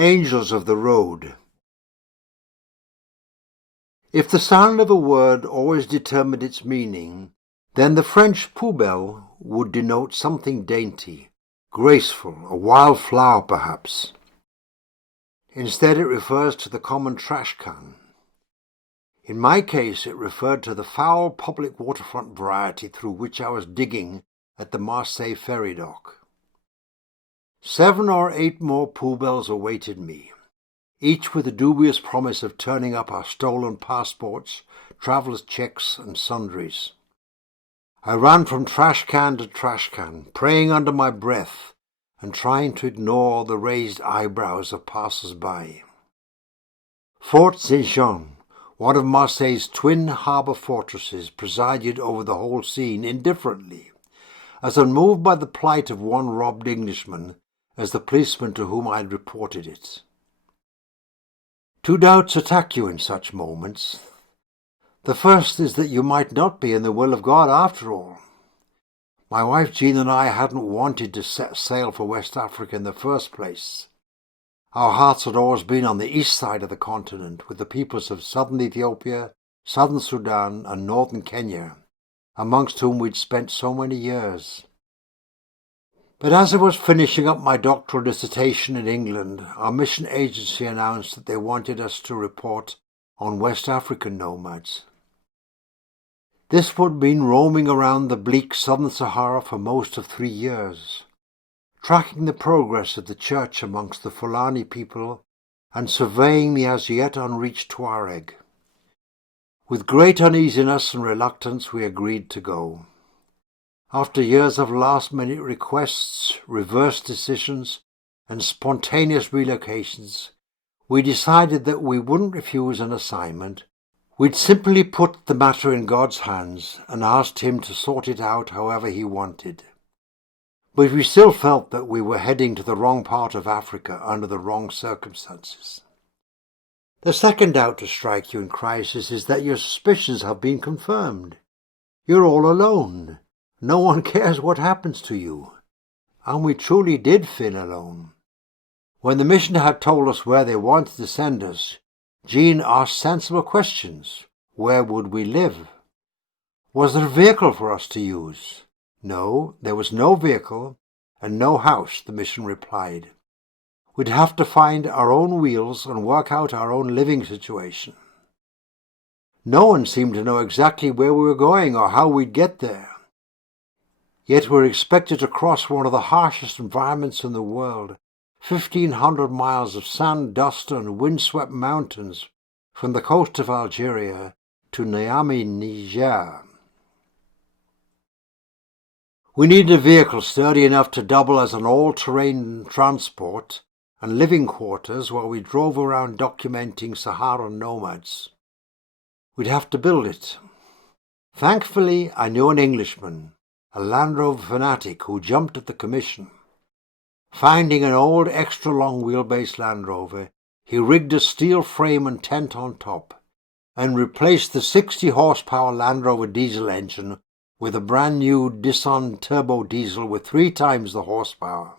Angels of the road. If the sound of a word always determined its meaning, then the French poubelle would denote something dainty, graceful, a wild flower perhaps. Instead it refers to the common trash can. In my case it referred to the foul public waterfront variety through which I was digging at the Marseille ferry dock. 7 or 8 more poubelles awaited me, each with the dubious promise of turning up our stolen passports, travellers' checks and sundries. I ran from trash can to trash can, praying under my breath and trying to ignore the raised eyebrows of passers-by. Fort Saint-Jean, one of Marseille's twin harbour fortresses, presided over the whole scene indifferently, as unmoved by the plight of one robbed Englishman as the policeman to whom I had reported it. 2 doubts attack you in such moments. The first is that you might not be in the will of God after all. My wife Jean and I hadn't wanted to set sail for West Africa in the first place. Our hearts had always been on the east side of the continent, with the peoples of southern Ethiopia, southern Sudan and northern Kenya, amongst whom we'd spent so many years. But as I was finishing up my doctoral dissertation in England, our mission agency announced that they wanted us to report on West African nomads. This would mean roaming around the bleak southern Sahara for most of 3 years, tracking the progress of the church amongst the Fulani people and surveying the as yet unreached Tuareg. With great uneasiness and reluctance we agreed to go. After years of last-minute requests, reverse decisions, and spontaneous relocations, we decided that we wouldn't refuse an assignment. We'd simply put the matter in God's hands and asked Him to sort it out however He wanted. But we still felt that we were heading to the wrong part of Africa under the wrong circumstances. The second doubt to strike you in crisis is that your suspicions have been confirmed. You're all alone. No one cares what happens to you. And we truly did feel alone. When the mission had told us where they wanted to send us, Jean asked sensible questions. Where would we live? Was there a vehicle for us to use? No, there was no vehicle and no house, the mission replied. We'd have to find our own wheels and work out our own living situation. No one seemed to know exactly where we were going or how we'd get there. Yet we were expected to cross one of the harshest environments in the world, 1,500 miles of sand, dust and windswept mountains from the coast of Algeria to Niamey, Niger. We needed a vehicle sturdy enough to double as an all-terrain transport and living quarters while we drove around documenting Sahara nomads. We'd have to build it. Thankfully, I knew an Englishman, a Land Rover fanatic who jumped at the commission. Finding an old extra-long wheelbase Land Rover, he rigged a steel frame and tent on top and replaced the 60-horsepower Land Rover diesel engine with a brand-new Nissan turbo diesel with 3 times the horsepower.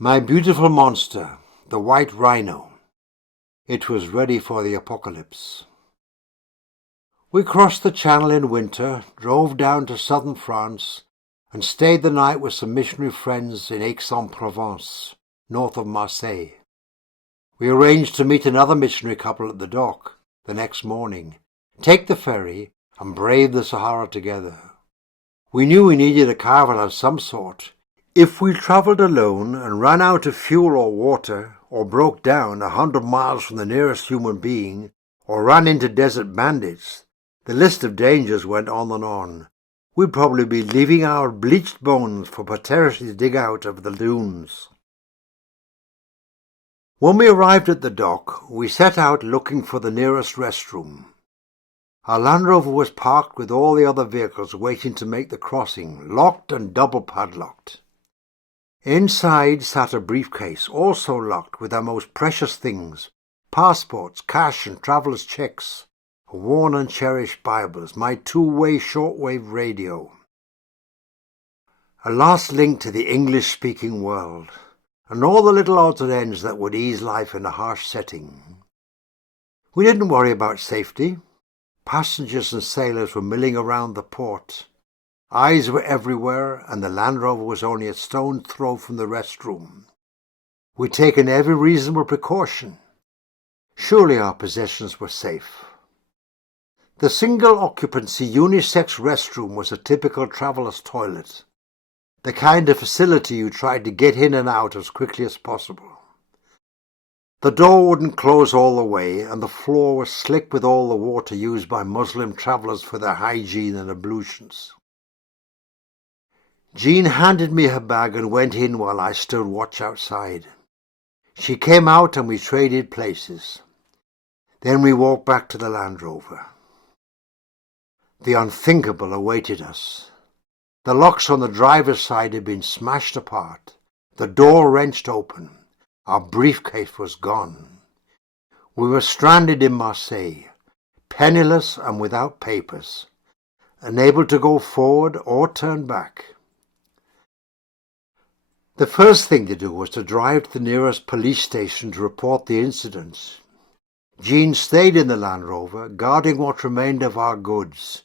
My beautiful monster, the White Rhino. It was ready for the apocalypse. We crossed the Channel in winter, drove down to southern France, and stayed the night with some missionary friends in Aix-en-Provence, north of Marseille. We arranged to meet another missionary couple at the dock the next morning, take the ferry, and brave the Sahara together. We knew we needed a caravan of some sort. If we travelled alone and ran out of fuel or water, or broke down 100 miles from the nearest human being, or ran into desert bandits, the list of dangers went on and on. We'd probably be leaving our bleached bones for posterity to dig out of the dunes. When we arrived at the dock, we set out looking for the nearest restroom. Our Land Rover was parked with all the other vehicles waiting to make the crossing, locked and double padlocked. Inside sat a briefcase, also locked, with our most precious things, passports, cash and traveller's checks, worn and cherished Bibles, my 2-way shortwave radio. A last link to the English-speaking world, and all the little odds and ends that would ease life in a harsh setting. We didn't worry about safety. Passengers and sailors were milling around the port. Eyes were everywhere, and the Land Rover was only a stone's throw from the restroom. We'd taken every reasonable precaution. Surely our possessions were safe. The single-occupancy unisex restroom was a typical traveller's toilet, the kind of facility you tried to get in and out as quickly as possible. The door wouldn't close all the way, and the floor was slick with all the water used by Muslim travellers for their hygiene and ablutions. Jean handed me her bag and went in while I stood watch outside. She came out and we traded places. Then we walked back to the Land Rover. The unthinkable awaited us. The locks on the driver's side had been smashed apart, the door wrenched open. Our briefcase was gone. We were stranded in Marseille, penniless and without papers, unable to go forward or turn back. The first thing to do was to drive to the nearest police station to report the incident. Jean stayed in the Land Rover, guarding what remained of our goods,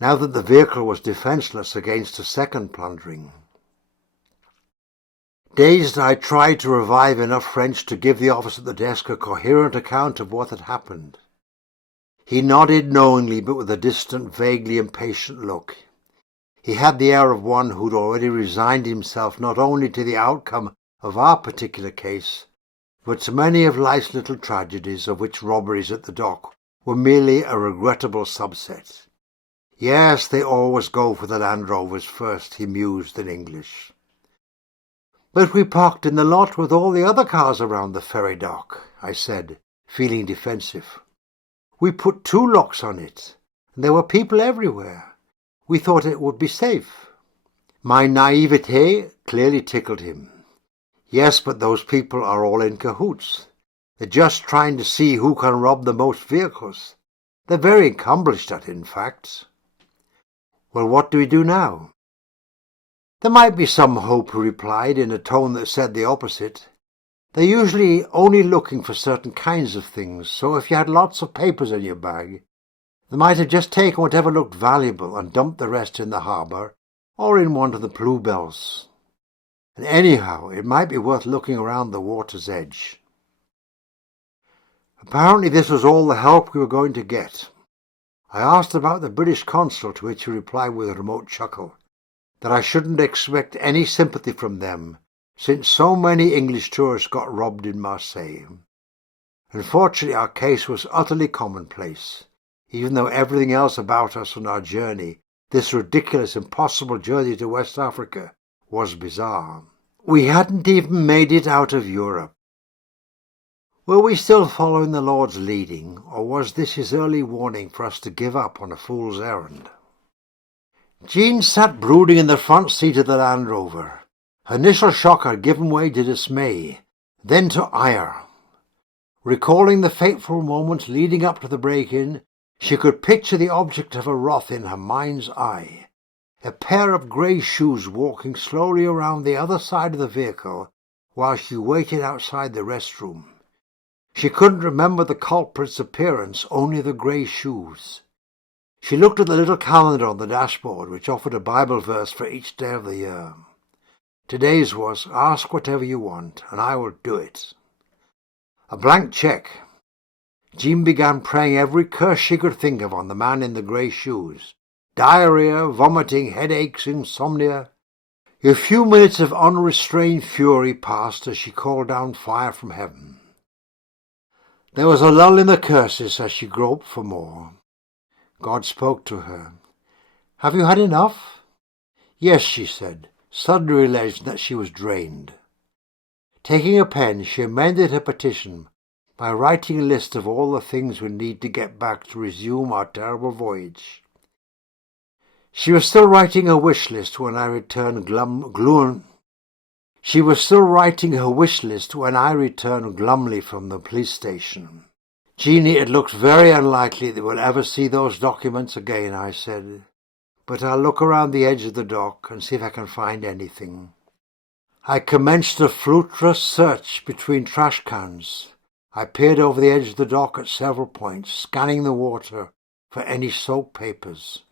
now that the vehicle was defenceless against a second plundering. Dazed, I tried to revive enough French to give the officer at the desk a coherent account of what had happened. He nodded knowingly, but with a distant, vaguely impatient look. He had the air of one who'd already resigned himself not only to the outcome of our particular case, but to many of life's little tragedies, of which robberies at the dock were merely a regrettable subset. Yes, they always go for the Land Rovers first, he mused in English. But we parked in the lot with all the other cars around the ferry dock, I said, feeling defensive. We put 2 locks on it, and there were people everywhere. We thought it would be safe. My naivete clearly tickled him. Yes, but those people are all in cahoots. They're just trying to see who can rob the most vehicles. They're very accomplished at it, in fact. Well, what do we do now? There might be some hope, he replied in a tone that said the opposite. They're usually only looking for certain kinds of things, so if you had lots of papers in your bag, they might have just taken whatever looked valuable and dumped the rest in the harbour or in one of the bluebells. And anyhow, it might be worth looking around the water's edge. Apparently this was all the help we were going to get. I asked about the British consul, to which he replied with a remote chuckle, that I shouldn't expect any sympathy from them, since so many English tourists got robbed in Marseille. Unfortunately, our case was utterly commonplace, even though everything else about us on our journey, this ridiculous, impossible journey to West Africa, was bizarre. We hadn't even made it out of Europe. Were we still following the Lord's leading, or was this his early warning for us to give up on a fool's errand? Jean sat brooding in the front seat of the Land Rover. Her initial shock had given way to dismay, then to ire. Recalling the fateful moments leading up to the break-in, she could picture the object of her wrath in her mind's eye. A pair of grey shoes walking slowly around the other side of the vehicle while she waited outside the restroom. She couldn't remember the culprit's appearance, only the grey shoes. She looked at the little calendar on the dashboard, which offered a Bible verse for each day of the year. Today's was, "Ask whatever you want, and I will do it." A blank cheque. Jean began praying every curse she could think of on the man in the grey shoes. Diarrhea, vomiting, headaches, insomnia. A few minutes of unrestrained fury passed as she called down fire from heaven. There was a lull in the curses as she groped for more. God spoke to her. "Have you had enough?" "Yes," she said, suddenly realizing that she was drained. Taking a pen, she amended her petition by writing a list of all the things we need to get back to resume our terrible voyage. She was still writing her wish list when I returned glumly from the police station. "Jeanie, it looks very unlikely that we'll ever see those documents again," I said, "but I'll look around the edge of the dock and see if I can find anything." I commenced a fruitless search between trash cans. I peered over the edge of the dock at several points, scanning the water for any soaked papers.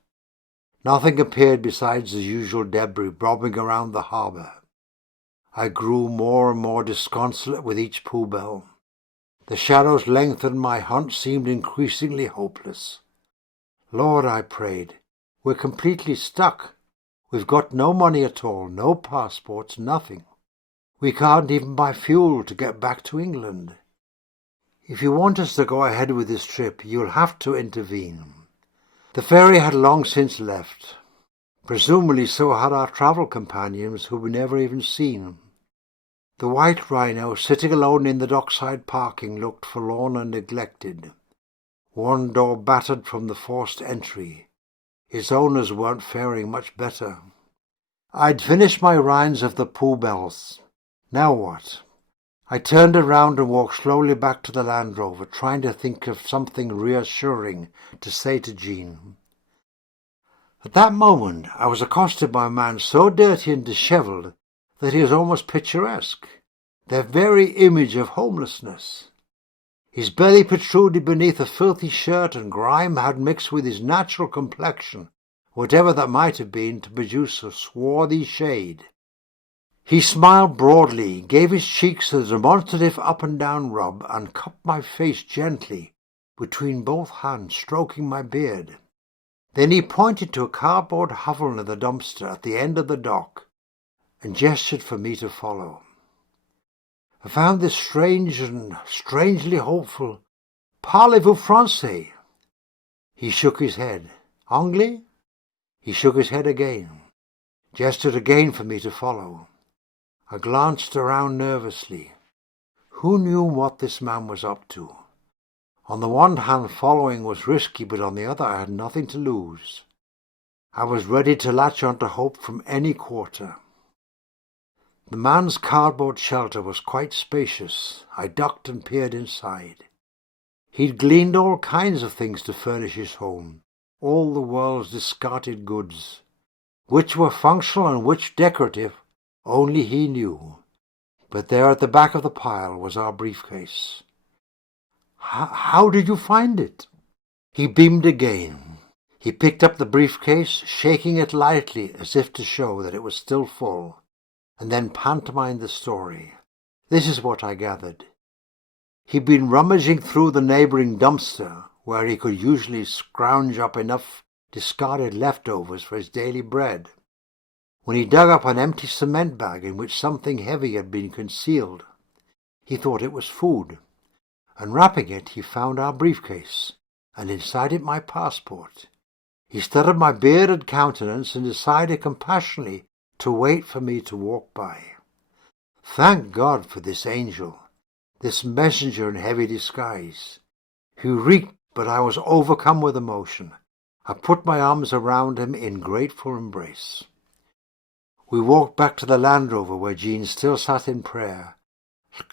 Nothing appeared besides the usual debris bobbing around the harbour. I grew more and more disconsolate with each pool. The shadows lengthened, my hunt seemed increasingly hopeless. Lord, I prayed, we're completely stuck. We've got no money at all, no passports, nothing. We can't even buy fuel to get back to England. If you want us to go ahead with this trip, you'll have to intervene. The ferry had long since left. Presumably so had our travel companions who we never even seen. The white rhino, sitting alone in the dockside parking, looked forlorn and neglected. One door battered from the forced entry. Its owners weren't faring much better. I'd finished my rounds of the pool bells. Now what? I turned around and walked slowly back to the Land Rover, trying to think of something reassuring to say to Jean. At that moment I was accosted by a man so dirty and dishevelled that he was almost picturesque, their very image of homelessness. His belly protruded beneath a filthy shirt, and grime had mixed with his natural complexion, whatever that might have been, to produce a swarthy shade. He smiled broadly, gave his cheeks a demonstrative up-and-down rub, and cupped my face gently between both hands, stroking my beard. Then he pointed to a cardboard hovel near the dumpster at the end of the dock and gestured for me to follow. I found this strange and strangely hopeful. Parlez-vous français? He shook his head. Anglais? He shook his head again, gestured again for me to follow. I glanced around nervously. Who knew what this man was up to? On the one hand, following was risky, but on the other I had nothing to lose. I was ready to latch on to hope from any quarter. The man's cardboard shelter was quite spacious. I ducked and peered inside. He'd gleaned all kinds of things to furnish his home, all the world's discarded goods. Which were functional and which decorative, only he knew. But there at the back of the pile was our briefcase. How did you find it? He beamed again. He picked up the briefcase, shaking it lightly as if to show that it was still full, and then pantomimed the story. This is what I gathered. He'd been rummaging through the neighbouring dumpster, where he could usually scrounge up enough discarded leftovers for his daily bread, when he dug up an empty cement bag in which something heavy had been concealed. He thought it was food. Unwrapping it, he found our briefcase, and inside it my passport. He studied my bearded countenance and decided compassionately to wait for me to walk by. Thank God for this angel, this messenger in heavy disguise. He reeked, but I was overcome with emotion. I put my arms around him in grateful embrace. We walked back to the Land Rover, where Jean still sat in prayer,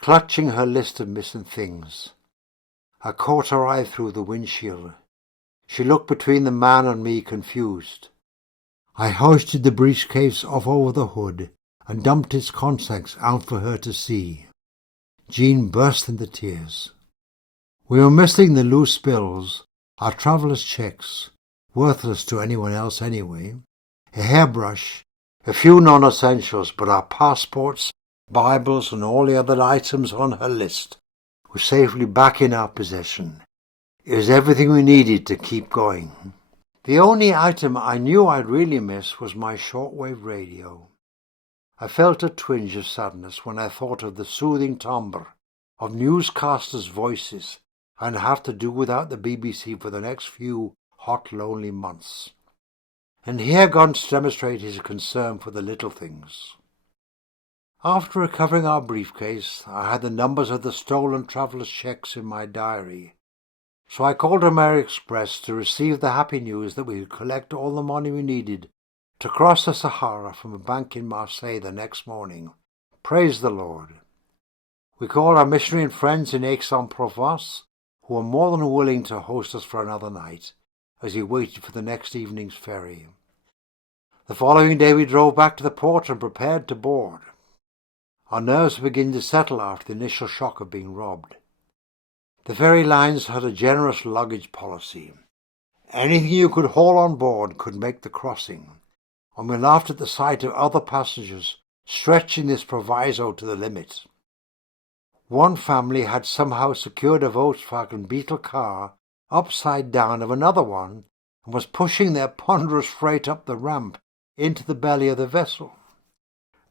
clutching her list of missing things. I caught her eye through the windshield. She looked between the man and me, confused. I hoisted the briefcase off over the hood and dumped its contents out for her to see. Jean burst into tears. We were missing the loose bills, our traveller's checks, worthless to anyone else anyway, a hairbrush, a few non-essentials, but our passports, Bibles, and all the other items on her list were safely back in our possession. It was everything we needed to keep going. The only item I knew I'd really miss was my shortwave radio. I felt a twinge of sadness when I thought of the soothing timbre of newscasters' voices I'd have to do without the BBC for the next few hot, lonely months. And here Gaunt demonstrated his concern for the little things. After recovering our briefcase, I had the numbers of the stolen travellers' cheques in my diary, so I called American Express to receive the happy news that we could collect all the money we needed to cross the Sahara from a bank in Marseille the next morning. Praise the Lord. We called our missionary and friends in Aix-en-Provence, who were more than willing to host us for another night, as we waited for the next evening's ferry. The following day we drove back to the port and prepared to board. Our nerves were beginning to settle after the initial shock of being robbed. The ferry lines had a generous luggage policy. Anything you could haul on board could make the crossing, and we laughed at the sight of other passengers stretching this proviso to the limit. One family had somehow secured a Volkswagen Beetle car upside down of another one and was pushing their ponderous freight up the ramp into the belly of the vessel.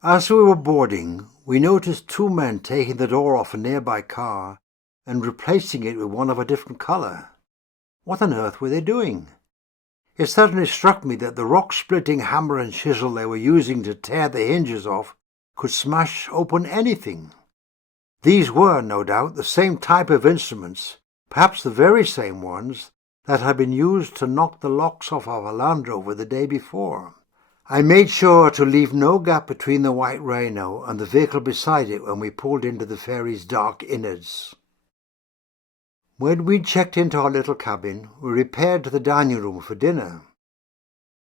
As we were boarding, we noticed two men taking the door off a nearby car and replacing it with one of a different colour. What on earth were they doing? It suddenly struck me that the rock-splitting hammer and chisel they were using to tear the hinges off could smash open anything. These were, no doubt, the same type of instruments, perhaps the very same ones, that had been used to knock the locks off our Land Rover the day before. I made sure to leave no gap between the white Rhino and the vehicle beside it when we pulled into the ferry's dark innards. When we'd checked into our little cabin, we repaired to the dining room for dinner.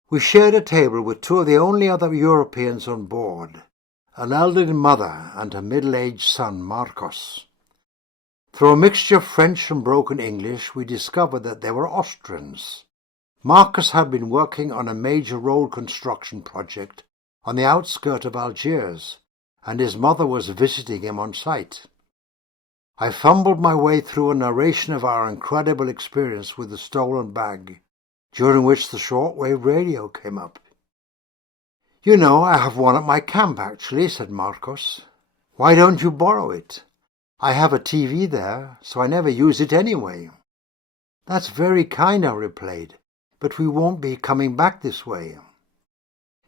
We shared a table with two of the only other Europeans on board, an elderly mother and her middle-aged son, Marcos. Through a mixture of French and broken English, we discovered that they were Austrians. Marcos had been working on a major road construction project on the outskirts of Algiers, and his mother was visiting him on site. I fumbled my way through a narration of our incredible experience with the stolen bag, during which the shortwave radio came up. "You know, I have one at my camp, actually," said Marcos. "Why don't you borrow it? I have a TV there, so I never use it anyway." "That's very kind," I replied, "but we won't be coming back this way."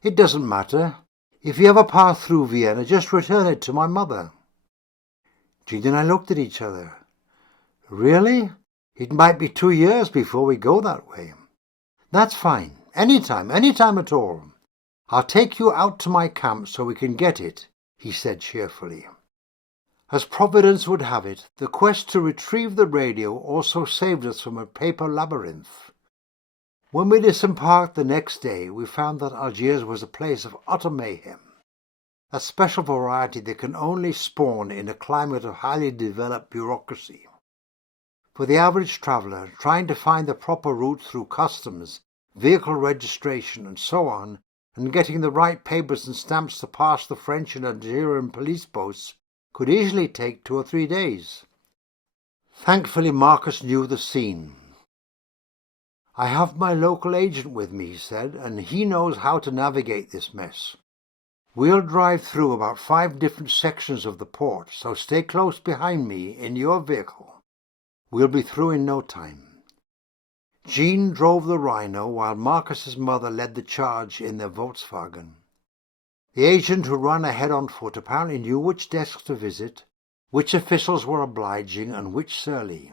"It doesn't matter. If you ever pass through Vienna, just return it to my mother." Jean and I looked at each other. "Really? It might be 2 years before we go that way." "That's fine. Anytime at all. I'll take you out to my camp so we can get it," he said cheerfully. As Providence would have it, the quest to retrieve the radio also saved us from a paper labyrinth. When we disembarked the next day, we found that Algiers was a place of utter mayhem, a special variety that can only spawn in a climate of highly developed bureaucracy. For the average traveller, trying to find the proper route through customs, vehicle registration, and so on, and getting the right papers and stamps to pass the French and Algerian police posts, could easily take 2 or 3 days. Thankfully, Marcus knew the scene. "I have my local agent with me," he said, "and he knows how to navigate this mess. We'll drive through about 5 different sections of the port, so stay close behind me in your vehicle. We'll be through in no time." Jean drove the Rhino while Marcus's mother led the charge in their Volkswagen. The agent who ran ahead on foot apparently knew which desks to visit, which officials were obliging and which surly.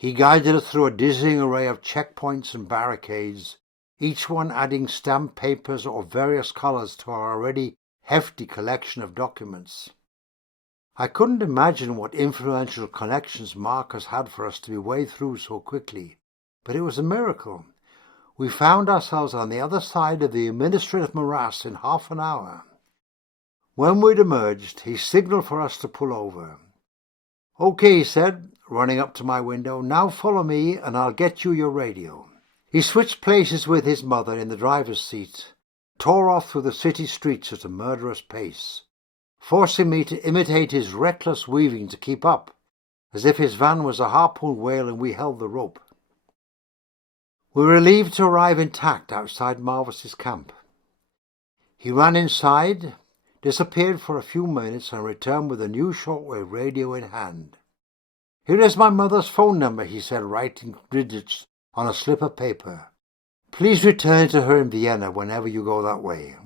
He guided us through a dizzying array of checkpoints and barricades, each one adding stamped papers of various colours to our already hefty collection of documents. I couldn't imagine what influential connections Marcus had for us to be way through so quickly, but it was a miracle. We found ourselves on the other side of the administrative morass in half an hour. When we'd emerged, he signalled for us to pull over. "Okay," he said, running up to my window. "Now follow me and I'll get you your radio." He switched places with his mother in the driver's seat, tore off through the city streets at a murderous pace, forcing me to imitate his reckless weaving to keep up, as if his van was a harpoon whale and we held the rope. We were relieved to arrive intact outside Marvis's camp. He ran inside, disappeared for a few minutes, and returned with a new shortwave radio in hand. "Here is my mother's phone number," he said, writing digits on a slip of paper. "Please return it to her in Vienna whenever you go that way."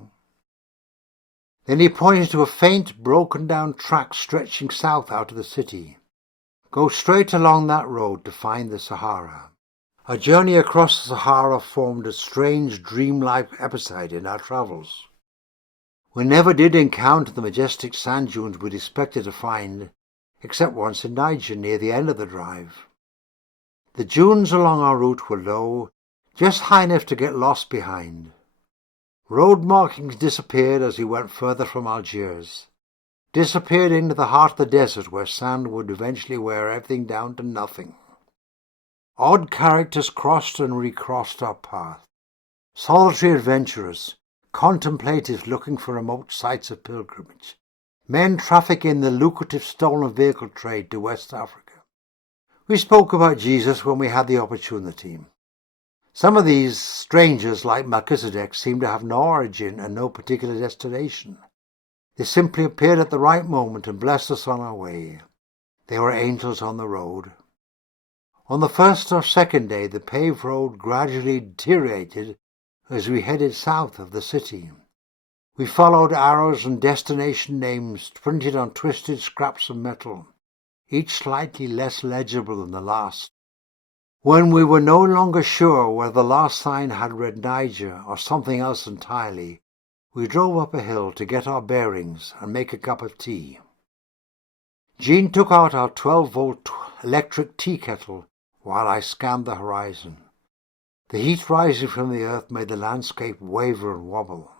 Then he pointed to a faint, broken-down track stretching south out of the city. "Go straight along that road to find the Sahara." A journey across the Sahara formed a strange, dreamlike episode in our travels. We never did encounter the majestic sand dunes we'd expected to find, except once in Niger near the end of the drive. The dunes along our route were low, just high enough to get lost behind. Road markings disappeared as we went further from Algiers. disappeared into the heart of the desert where sand would eventually wear everything down to nothing. Odd characters crossed and recrossed our path. Solitary adventurers, contemplatives looking for remote sites of pilgrimage, men trafficking in the lucrative stolen vehicle trade to West Africa. We spoke about Jesus when we had the opportunity. Some of these strangers, like Melchizedek, seemed to have no origin and no particular destination. They simply appeared at the right moment and blessed us on our way. They were angels on the road. On the first or second day, the paved road gradually deteriorated as we headed south of the city. We followed arrows and destination names printed on twisted scraps of metal, each slightly less legible than the last. When we were no longer sure whether the last sign had read Niger or something else entirely, we drove up a hill to get our bearings and make a cup of tea. Jean took out our 12-volt electric tea kettle while I scanned the horizon. The heat rising from the earth made the landscape waver and wobble.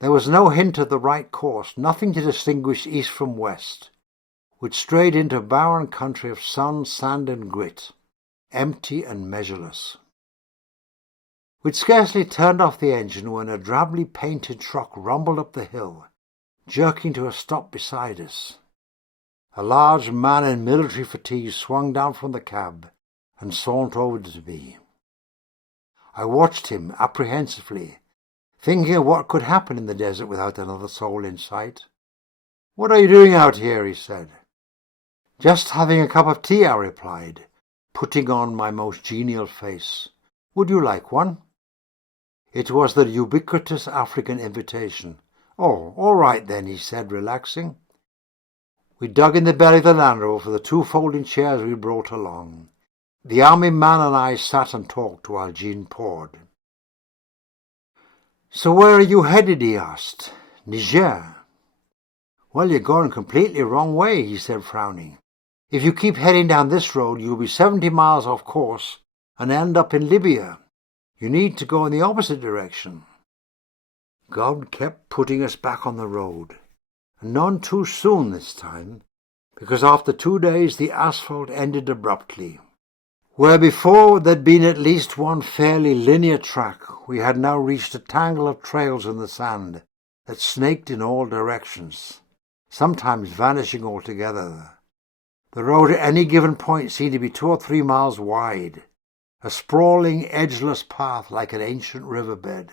There was no hint of the right course, nothing to distinguish east from west. We'd strayed into a barren country of sun, sand and grit, empty and measureless. We'd scarcely turned off the engine when a drably painted truck rumbled up the hill, jerking to a stop beside us. A large man in military fatigues swung down from the cab and sauntered over to me. I watched him apprehensively, thinking of what could happen in the desert without another soul in sight. "What are you doing out here?" he said. "Just having a cup of tea," I replied, putting on my most genial face. "Would you like one?" It was the ubiquitous African invitation. "Oh, all right then," he said, relaxing. We dug in the belly of the Land Rover for the 2 folding chairs we brought along. The army man and I sat and talked while Jean poured. "So where are you headed?" he asked. "Niger." "Well, you're going completely wrong way," he said, frowning. "If you keep heading down this road, you'll be 70 miles off course and end up in Libya. You need to go in the opposite direction." God kept putting us back on the road, and none too soon this time, because after 2 days the asphalt ended abruptly. Where before there'd been at least one fairly linear track, we had now reached a tangle of trails in the sand that snaked in all directions, sometimes vanishing altogether. The road at any given point seemed to be 2 or 3 miles wide, a sprawling, edgeless path like an ancient riverbed.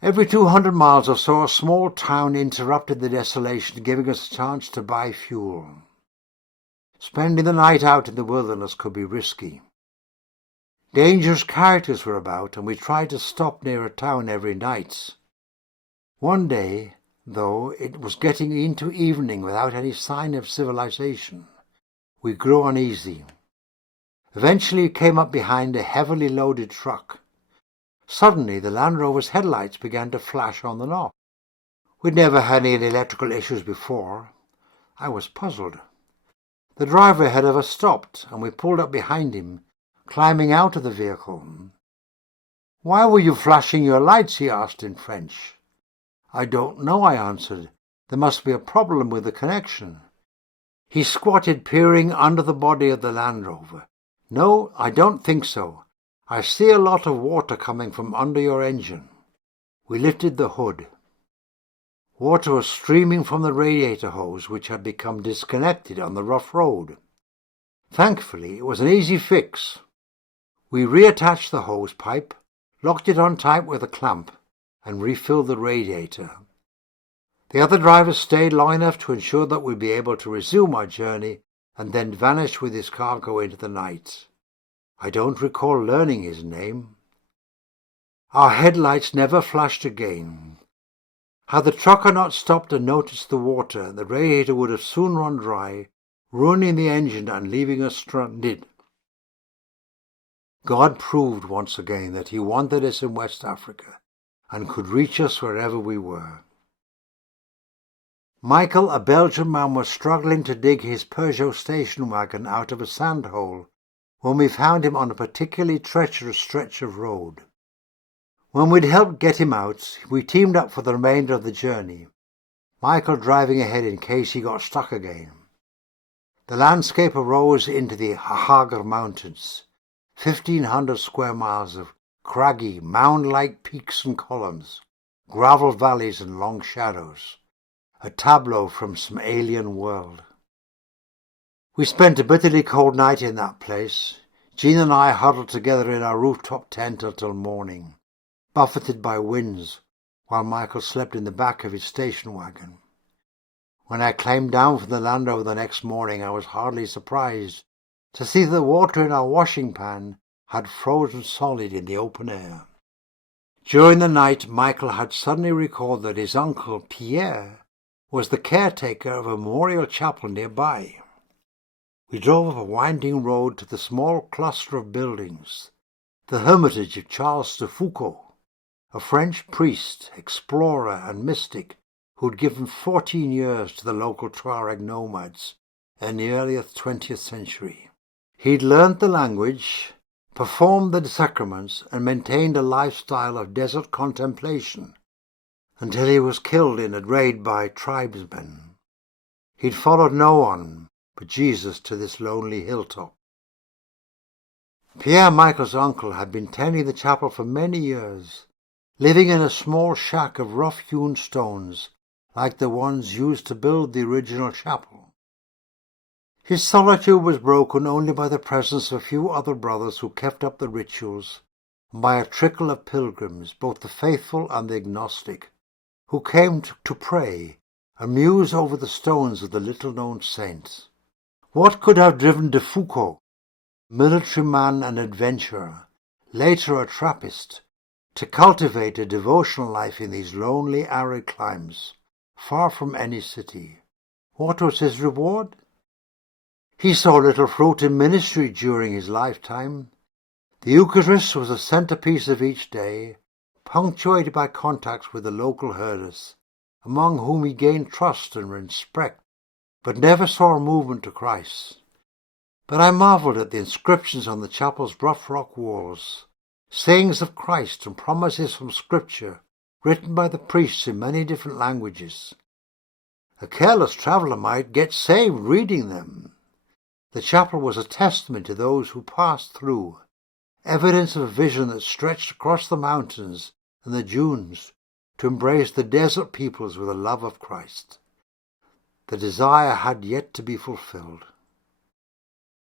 Every 200 miles or so a small town interrupted the desolation, giving us a chance to buy fuel. Spending the night out in the wilderness could be risky. Dangerous characters were about, and we tried to stop near a town every night. One day, though it was getting into evening without any sign of civilization, we grew uneasy. Eventually we came up behind a heavily loaded truck. Suddenly the Land Rover's headlights began to flash on and off. We'd never had any electrical issues before. I was puzzled. The driver ahead of us stopped, and we pulled up behind him, climbing out of the vehicle. "Why were you flashing your lights?" he asked in French. "I don't know," I answered. "There must be a problem with the connection." He squatted, peering under the body of the Land Rover. "No, I don't think so. I see a lot of water coming from under your engine." We lifted the hood. Water was streaming from the radiator hose, which had become disconnected on the rough road. Thankfully, it was an easy fix. We reattached the hose pipe, locked it on tight with a clamp, and refilled the radiator. The other driver stayed long enough to ensure that we'd be able to resume our journey, and then vanished with his cargo into the night. I don't recall learning his name. Our headlights never flashed again. Had the trucker not stopped and noticed the water, the radiator would have soon run dry, ruining the engine and leaving us stranded. God proved once again that he wanted us in West Africa and could reach us wherever we were. Michael, a Belgian man, was struggling to dig his Peugeot station wagon out of a sand hole when we found him on a particularly treacherous stretch of road. When we'd helped get him out, we teamed up for the remainder of the journey. Michael driving ahead in case he got stuck again. The landscape arose into the Sahara Mountains, 1,500 square miles of craggy, mound-like peaks and columns, gravel valleys and long shadows, a tableau from some alien world. We spent a bitterly cold night in that place. Jean and I huddled together in our rooftop tent until morning, buffeted by winds, while Michael slept in the back of his station wagon. When I climbed down from the Land Rover the next morning, I was hardly surprised to see that the water in our washing pan had frozen solid in the open air. During the night, Michael had suddenly recalled that his uncle, Pierre, was the caretaker of a memorial chapel nearby. We drove up a winding road to the small cluster of buildings, the hermitage of Charles de Foucault, a French priest, explorer and mystic who had given 14 years to the local Tuareg nomads in the early 20th century. He'd learnt the language, performed the sacraments, and maintained a lifestyle of desert contemplation until he was killed in a raid by tribesmen. He'd followed no one but Jesus to this lonely hilltop. Pierre, Michael's uncle, had been tending the chapel for many years, living in a small shack of rough-hewn stones like the ones used to build the original chapel. His solitude was broken only by the presence of a few other brothers who kept up the rituals, and by a trickle of pilgrims, both the faithful and the agnostic, who came to pray and muse over the stones of the little-known saints. What could have driven de Foucault, military man and adventurer, later a Trappist, to cultivate a devotional life in these lonely, arid climes, far from any city? What was his reward? He saw little fruit in ministry during his lifetime. The Eucharist was the centerpiece of each day, punctuated by contacts with the local herders, among whom he gained trust and respect, but never saw a movement to Christ. But I marvelled at the inscriptions on the chapel's rough rock walls, sayings of Christ and promises from Scripture written by the priests in many different languages. A careless traveller might get saved reading them. The chapel was a testament to those who passed through, evidence of a vision that stretched across the mountains and the dunes to embrace the desert peoples with the love of Christ. The desire had yet to be fulfilled.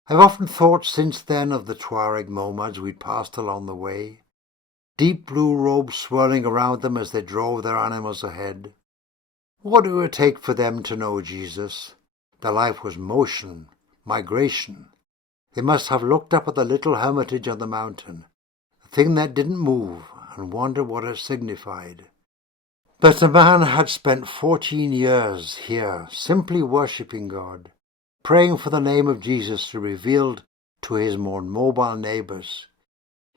I've often thought since then of the Tuareg nomads we'd passed along the way, deep blue robes swirling around them as they drove their animals ahead. What it would take for them to know Jesus? Their life was motion, migration. They must have looked up at the little hermitage on the mountain, the thing that didn't move, and wondered what it signified. But a man had spent 14 years here, simply worshipping God, praying for the name of Jesus to be revealed to his more mobile neighbours.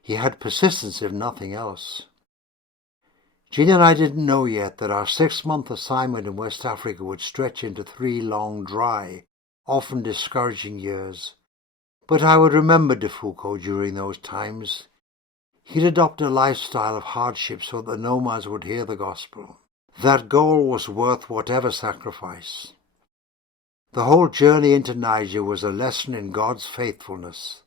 He had persistence, if nothing else. Jean and I didn't know yet that our 6-month assignment in West Africa would stretch into 3 long, dry, often discouraging years. But I would remember de Foucault during those times. He'd adopt a lifestyle of hardship so that the nomads would hear the gospel. That goal was worth whatever sacrifice. The whole journey into Niger was a lesson in God's faithfulness.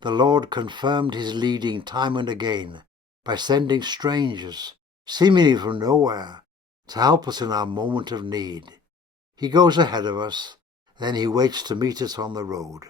The Lord confirmed his leading time and again by sending strangers, seemingly from nowhere, to help us in our moment of need. He goes ahead of us, then he waits to meet us on the road.